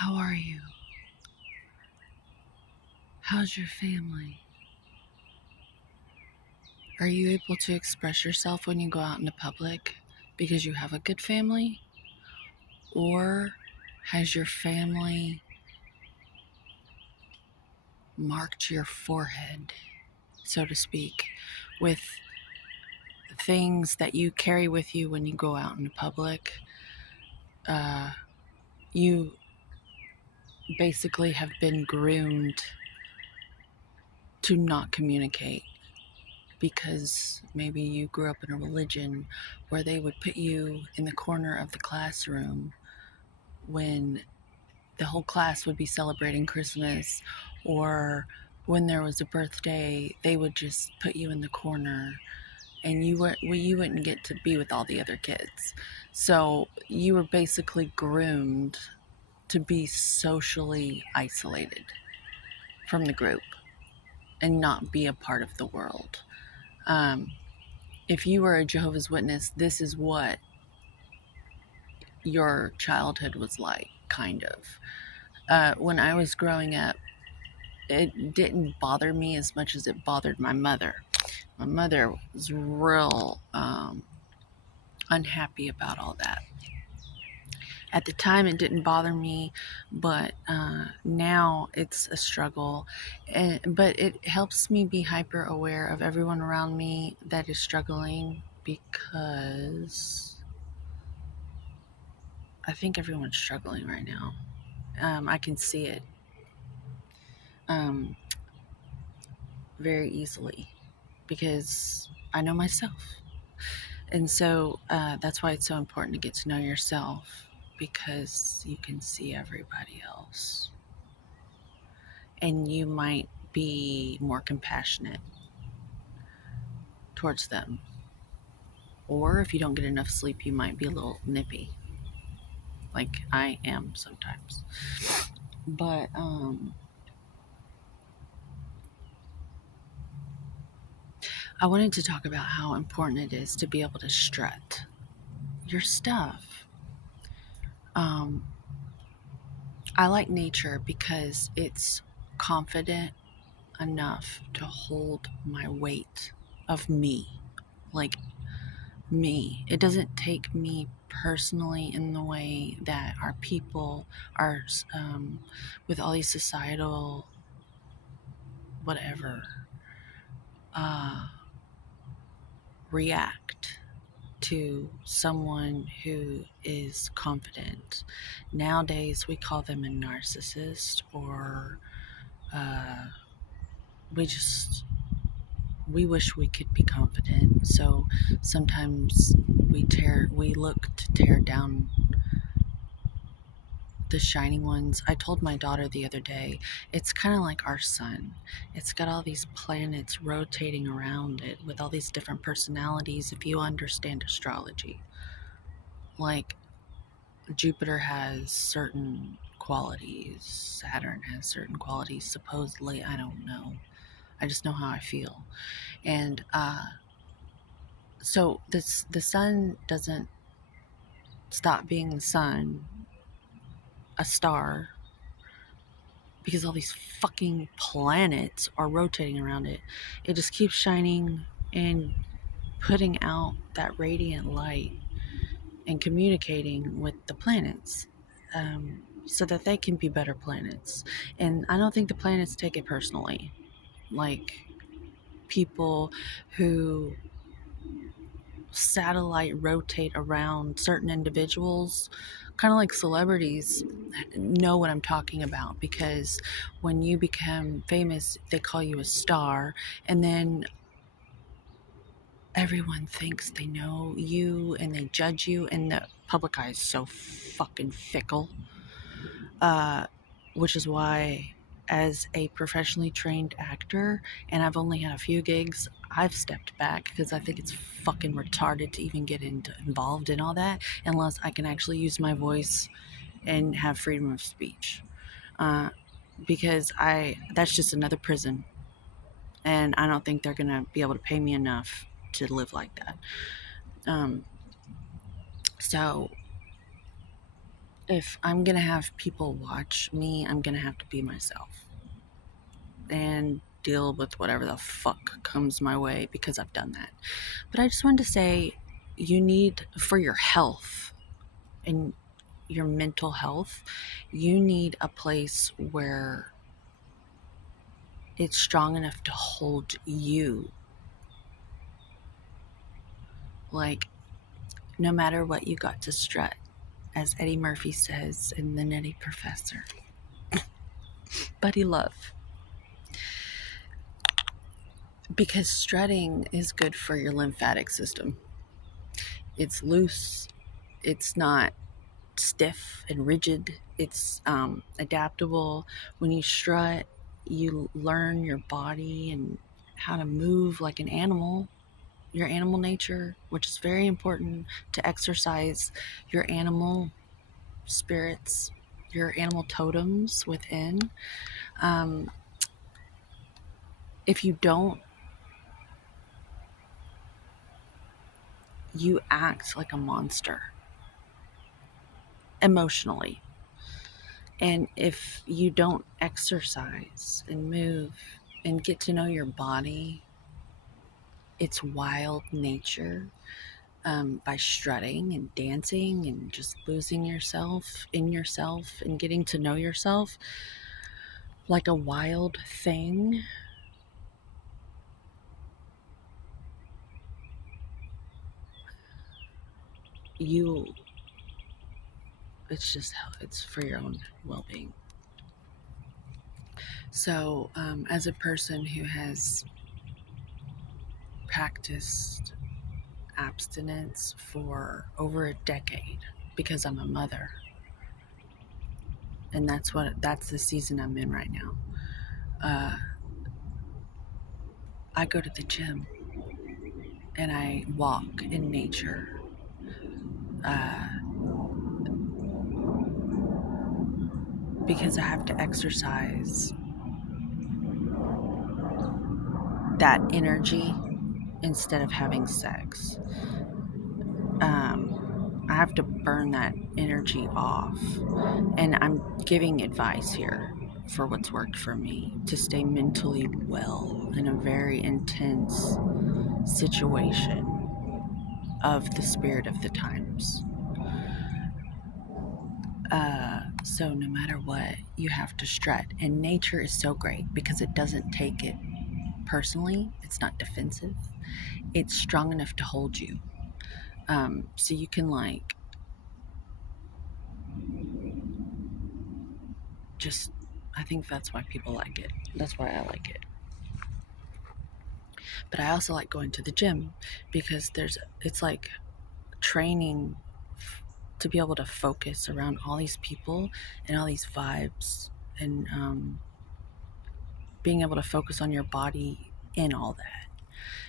How are you? How's your family? Are you able to express yourself when you go out into public because you have a good family? Or has your family marked your forehead, so to speak, with things that you carry with you when you go out into public? You basically have been groomed to not communicate because maybe you grew up in a religion where they would put you in the corner of the classroom when the whole class would be celebrating Christmas, or when there was a birthday, they would just put you in the corner and you wouldn't get to be with all the other kids. So you were basically groomed to be socially isolated from the group and not be a part of the world. Um, if you were a Jehovah's Witness, this is what your childhood was like, kind of. When I was growing up, it didn't bother me as much as it bothered my mother. My mother was real unhappy about all that. At the time, it didn't bother me, but now it's a struggle. But it helps me be hyper aware of everyone around me that is struggling because I think everyone's struggling right now. I can see it um, very easily because I know myself. And so that's why it's so important to get to know yourself because you can see everybody else. And you might be more compassionate towards them. Or if you don't get enough sleep, you might be a little nippy, like I am sometimes. But I wanted to talk about how important it is to be able to strut your stuff. Um, I like nature because it's confident enough to hold my weight of me. Like me. It doesn't take me personally in the way that our people are with all these societal whatever uh, react to someone who is confident. Nowadays, we call them a narcissist, or uh, we just we wish we could be confident. So sometimes we look to tear down the shining ones. I told my daughter the other day, it's kind of like our sun. It's got all these planets rotating around it with all these different personalities if you understand astrology. Like Jupiter has certain qualities, Saturn has certain qualities, supposedly. I don't know. I just know how I feel. And so the sun doesn't stop being the sun, a star, because all these fucking planets are rotating around it. It just keeps shining and putting out that radiant light and communicating with the planets so that they can be better planets. And I don't think the planets take it personally. Like people who satellite rotate around certain individuals, kind of like celebrities, know what I'm talking about, because when you become famous, they call you a star, and then everyone thinks they know you and they judge you, and the public eye is so fucking fickle. Uh, which is why, as a professionally trained actor, and I've only had a few gigs, I've stepped back because I think it's fucking retarded to even get involved in all that unless I can actually use my voice and have freedom of speech. Uh, because that's just another prison, and I don't think they're gonna be able to pay me enough to live like that. Um, so if I'm going to have people watch me, I'm going to have to be myself and deal with whatever the fuck comes my way, because I've done that. But I just wanted to say, you need, for your health and your mental health, you need a place where it's strong enough to hold you. Like, no matter what, you got to strut, as Eddie Murphy says in The Nutty Professor. Buddy love. Because strutting is good for your lymphatic system. It's loose, it's not stiff and rigid, it's adaptable. When you strut, you learn your body and how to move like an animal, your animal nature, which is very important to exercise your animal spirits, your animal totems within. If you don't, you act like a monster emotionally. And if you don't exercise and move and get to know your body, its wild nature, by strutting and dancing and just losing yourself in yourself and getting to know yourself like a wild thing, you, it's for your own well-being. So, as a person who has practiced abstinence for over a decade, because I'm a mother, and that's the season I'm in right now. I go to the gym and I walk in nature. Uh, because I have to exercise that energy instead of having sex. I have to burn that energy off. And I'm giving advice here for what's worked for me to stay mentally well in a very intense situation of the spirit of the times. So no matter what, you have to strut. And nature is so great because it doesn't take it personally. It's not defensive. It's strong enough to hold you. So you can just, I think that's why people like it. That's why I like it. But I also like going to the gym because it's like training to be able to focus around all these people and all these vibes, and being able to focus on your body in all that.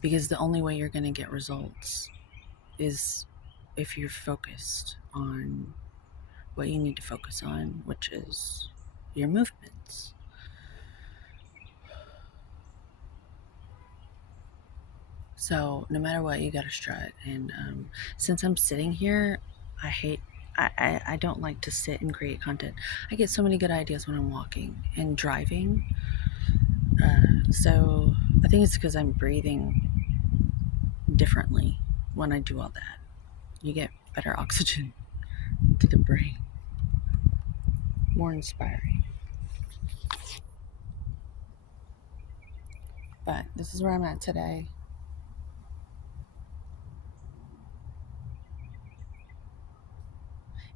Because the only way you're going to get results is if you're focused on what you need to focus on, which is your movements. So no matter what, you gotta strut. And since I'm sitting here, I don't like to sit and create content. I get so many good ideas when I'm walking and driving. So I think it's because I'm breathing differently when I do all that. You get better oxygen to the brain. More inspiring. But this is where I'm at today.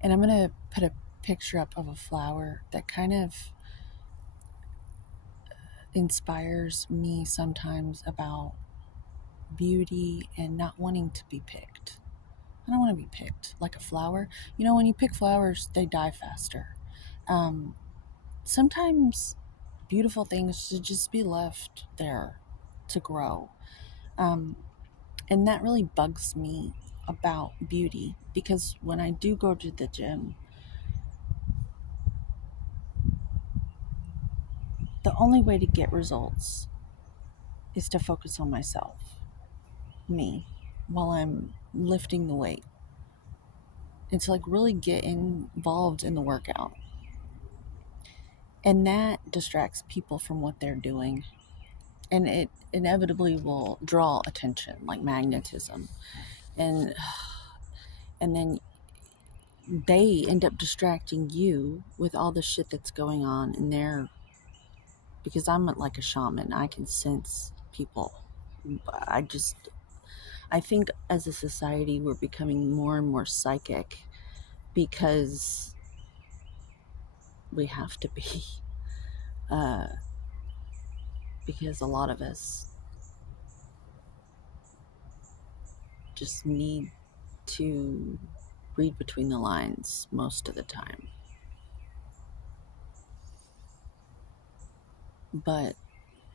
And I'm going to put a picture up of a flower that kind of inspires me sometimes about beauty and not wanting to be picked. I don't want to be picked like a flower. You know, when you pick flowers, they die faster. Um, Sometimes beautiful things should just be left there to grow. Um, and that really bugs me about beauty, because when I do go to the gym, the only way to get results is to focus on myself, me, while I'm lifting the weight. and to like really get involved in the workout. And that distracts people from what they're doing. And it inevitably will draw attention, like magnetism. And and then they end up distracting you with all the shit that's going on in there, because I'm like a shaman. I can sense people. I just I think as a society we're becoming more and more psychic because we have to be. Uh, because a lot of us just need to read between the lines most of the time. But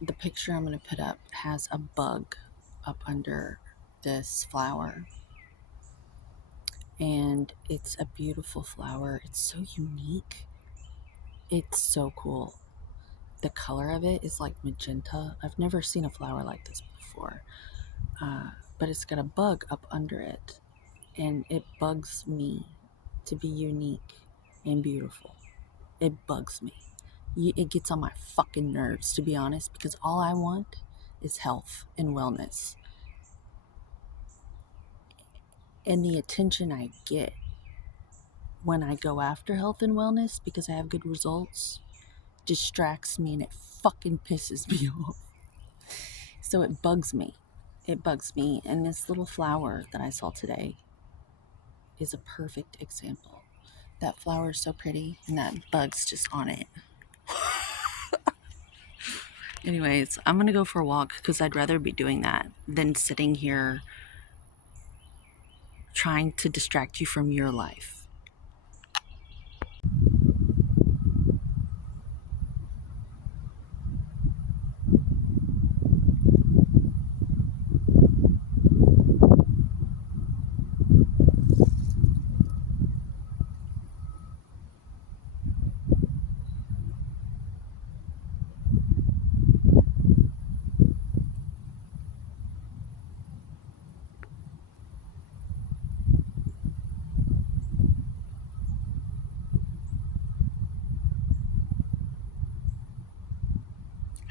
the picture I'm going to put up has a bug up under this flower, and it's a beautiful flower. It's so unique. It's so cool. The color of it is like magenta. I've never seen a flower like this before. But it's got a bug up under it, and it bugs me to be unique and beautiful. It bugs me. It gets on my fucking nerves, to be honest, because all I want is health and wellness. And the attention I get when I go after health and wellness because I have good results distracts me, and it fucking pisses me off. So it bugs me. It bugs me. And this little flower that I saw today is a perfect example. That flower is so pretty, and that bug's just on it. Anyways, I'm going to go for a walk because I'd rather be doing that than sitting here trying to distract you from your life.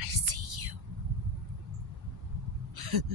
I see you.